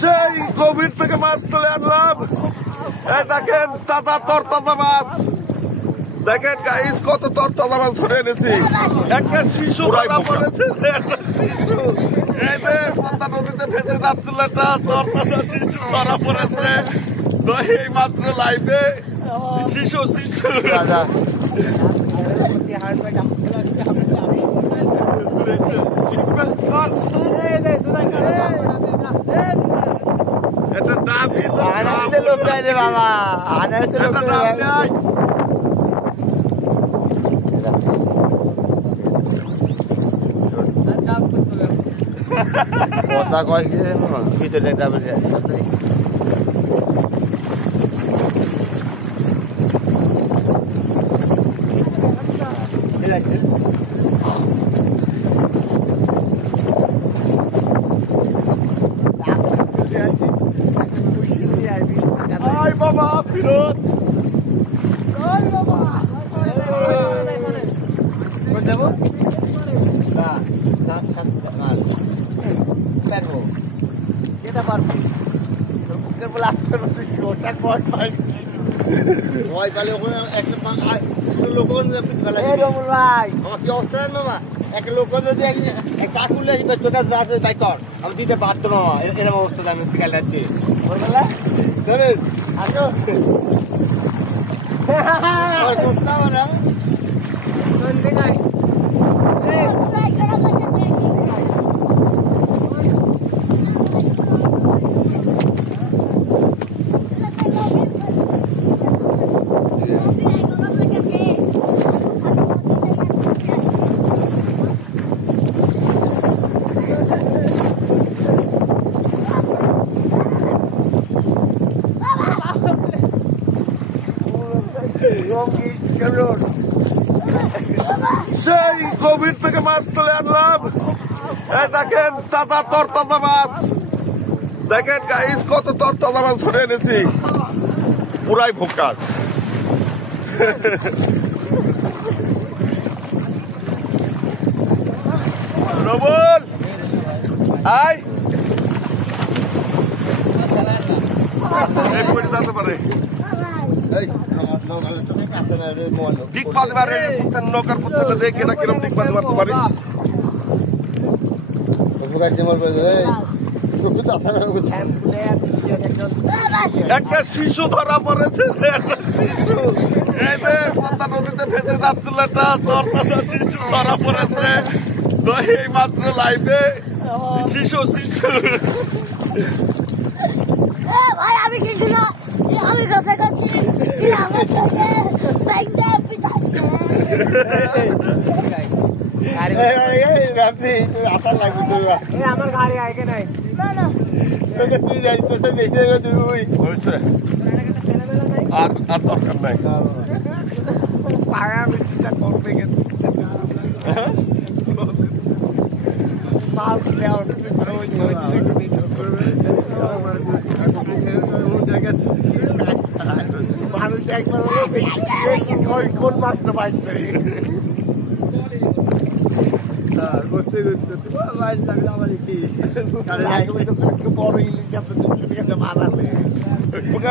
সেই গভীর থেকে মাছ তুলে আনলাম। এই দেখেন তাজা তরতাজা মাছ, দেখেন গাইস কত তরতাজা মাছ ধরে এনেছি। একটা শিশু ধরা পড়েছে, একটা শিশু এই যে পদ্মা নদীতে ভেসে যাচ্ছিল, একটা তরতাজা শিশু ধরা পড়েছে। তো এই মাত্র লাইভে শিশু শিশু এটা ডাবি তো আনন্দের লোক রে বাবা, আনন্দের লোক রে। কথা কয় কি ভিতরে ডাবল যায় বাবা ফিরত বাবা যাবো এটা পারবো বলে ওটা কয় পারছি ওই তাহলে ওখানে একটা লোক ভাই আমার কি অবস্থা বাবা, একটা লোক যদি কাকুলে তোটা আছে তাই কর, আমি দিতে বাধ্য না, এরকম অবস্থা আমি শিকাল যাচ্ছি বলবেন আসো সেই গভীর থেকে মাছ তুলে আনলাম। এই দেখেন তাজা তরতাজা মাছ, দেখেন গাইস কত তরতাজা মাছ ধরে এনেছি, পুরাই ফোকাস। রবল আই পড়ে যেতে পারে, ঠিক পাতে পারে নৌকার পথে দেখে না কিরম ঠিক পাতে পারতে পারিস। একটা শিশু ধরা পড়েছে, একটা শিশু এই যে পদ্মা নদীতে ভেসে যাচ্ছিল, একটা তরতাজা শিশু ধরা পড়েছে। তো এই মাত্র লাইভে শিশু শিশু ভাই আমি শিশু না, আমি কথা করছি আমার গাড়ি আগে নাই তুই যাই বেশি হয়েছে আর দরকার নাই পাড়া মিষ্টিটা করবে কিন্তু মানুষ একবার কোন মাছটা পাইছে করতে করতে আমার বড় ইলিশ মারালে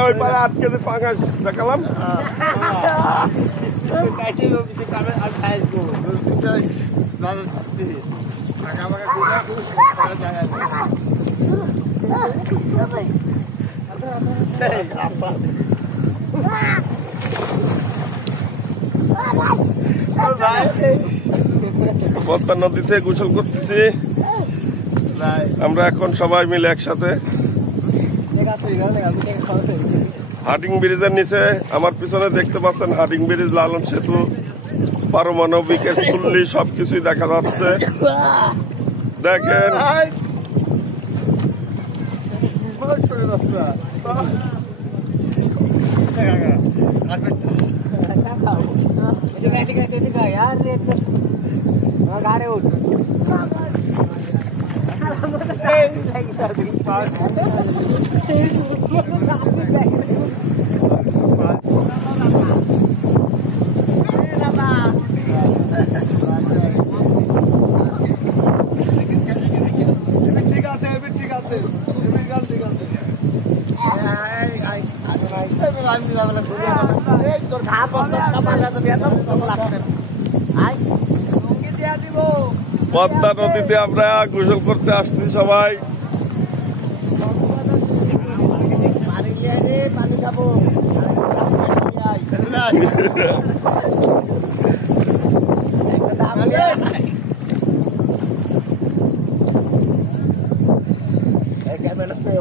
ওই পাড়া আটকে পাঙাশ দেখালাম। পদ্মা নদীতে গোসল করতেছি আমরা এখন সবাই মিলে একসাথে। হার্ডিং ব্রিজের নিচে আমার পিছনে দেখতে পাচ্ছেন হার্ডিং ব্রিজ, লালন সেতু, পারমাণবিকের চুল্লি সবকিছুই দেখা যাচ্ছে। দেখেন गाड़ी उठ পদ্মা নদীতে আমরা গোসল করতে আসছি সবাই। পানি খাবো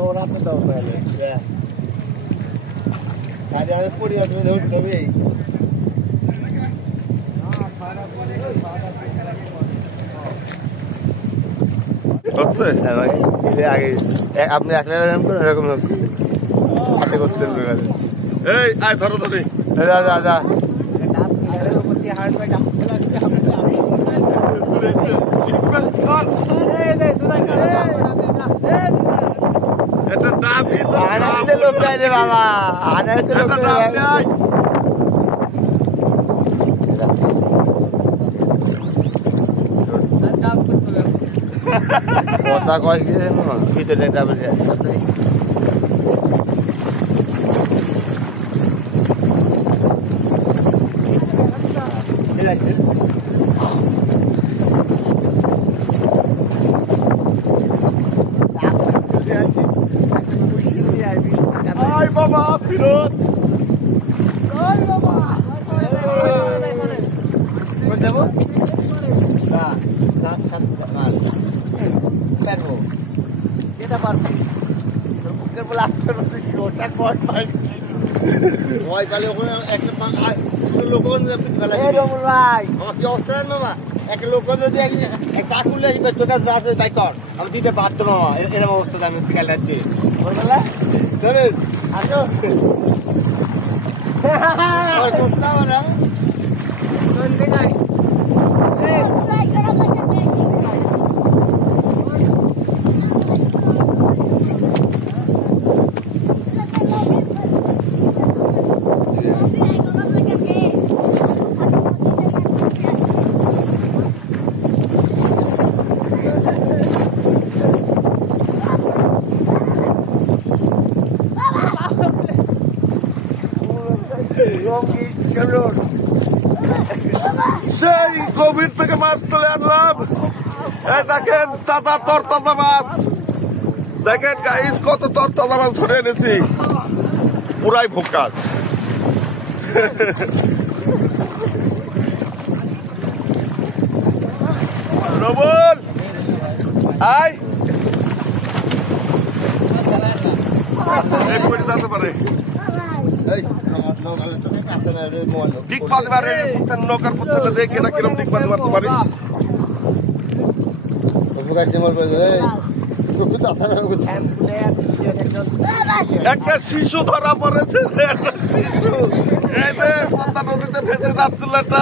ওরা তো দাও পড়ে আসবে ধরতে হবে। হচ্ছে আগে আপনি একলা এরকম হাতে করতে এই আয় ধরো ধরি দাদা এটা ডাবই তো বাবা কথা কয় ভিতরে ডাবল বাবা ফিরত দেবো এটা পারবো একটা লোক যদি কাকুলে তাই কর আমি দিতে বাধ্য মামা এরকম অবস্থা আমি কাল রাত্রে চলেন আসো সেই গভীর থেকে মাছ তুলে আনলাম। এই দেখেন তাজা তরতাজা মাছ, দেখেন গাইস কত তরতাজা মাছ ধরে এনেছি, পুরাই ফোকাস। রবুল আয় যেতে পারে ঠিক পাতে পারে নৌকার পথে দেখে না কিরম ঠিক পাতে পারতে পারিস। একটা শিশু ধরা পড়েছে, একটা শিশু এই যে পদ্মা নদীতে ভেসে যাচ্ছিল, একটা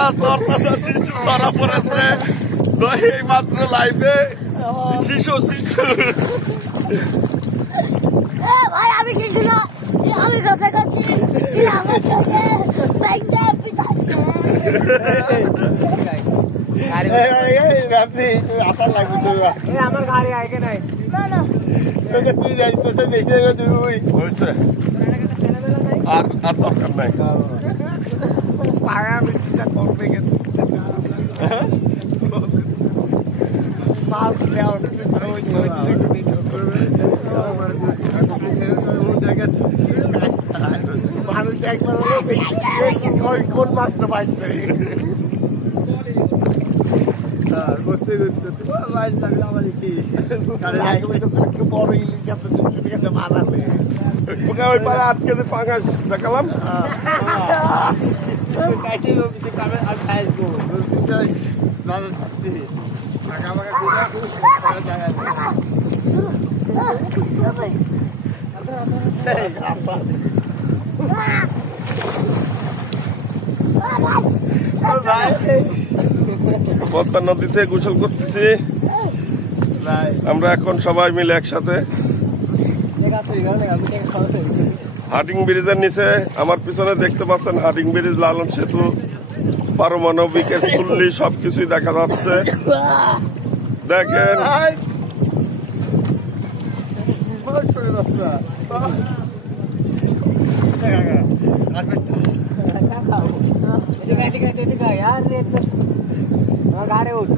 শিশু ধরা পড়েছে। তো এই মাত্র লাইভে শিশু শিশু ভাই আমি শিশু না, আমি কথা করছি আমার গাড়ি আগে নাই তুই যাই বেশি হয়েছে আর আর দরকার নাই। পাড়া মিষ্টিটা করবে কেন মানুষ একবার কোন মাছটা বাইক করে করতে করতে মাছ লাগলে আমার কি বড় ইলিশ আছে মারালে ওকে ওই পারে আটকে পাঙাশ দেখালাম। পদ্মা নদীতে গোসল করতেছি আমরা এখন সবাই মিলে একসাথে। হাটিং ব্রিজের নিচে আমার পিছনে দেখতে পাচ্ছেন হাটিং ব্রিজ, লালন সেতু, পারমাণবিকের চুল্লি সবকিছুই দেখা যাচ্ছে। দেখেন यार गाड़ी उठ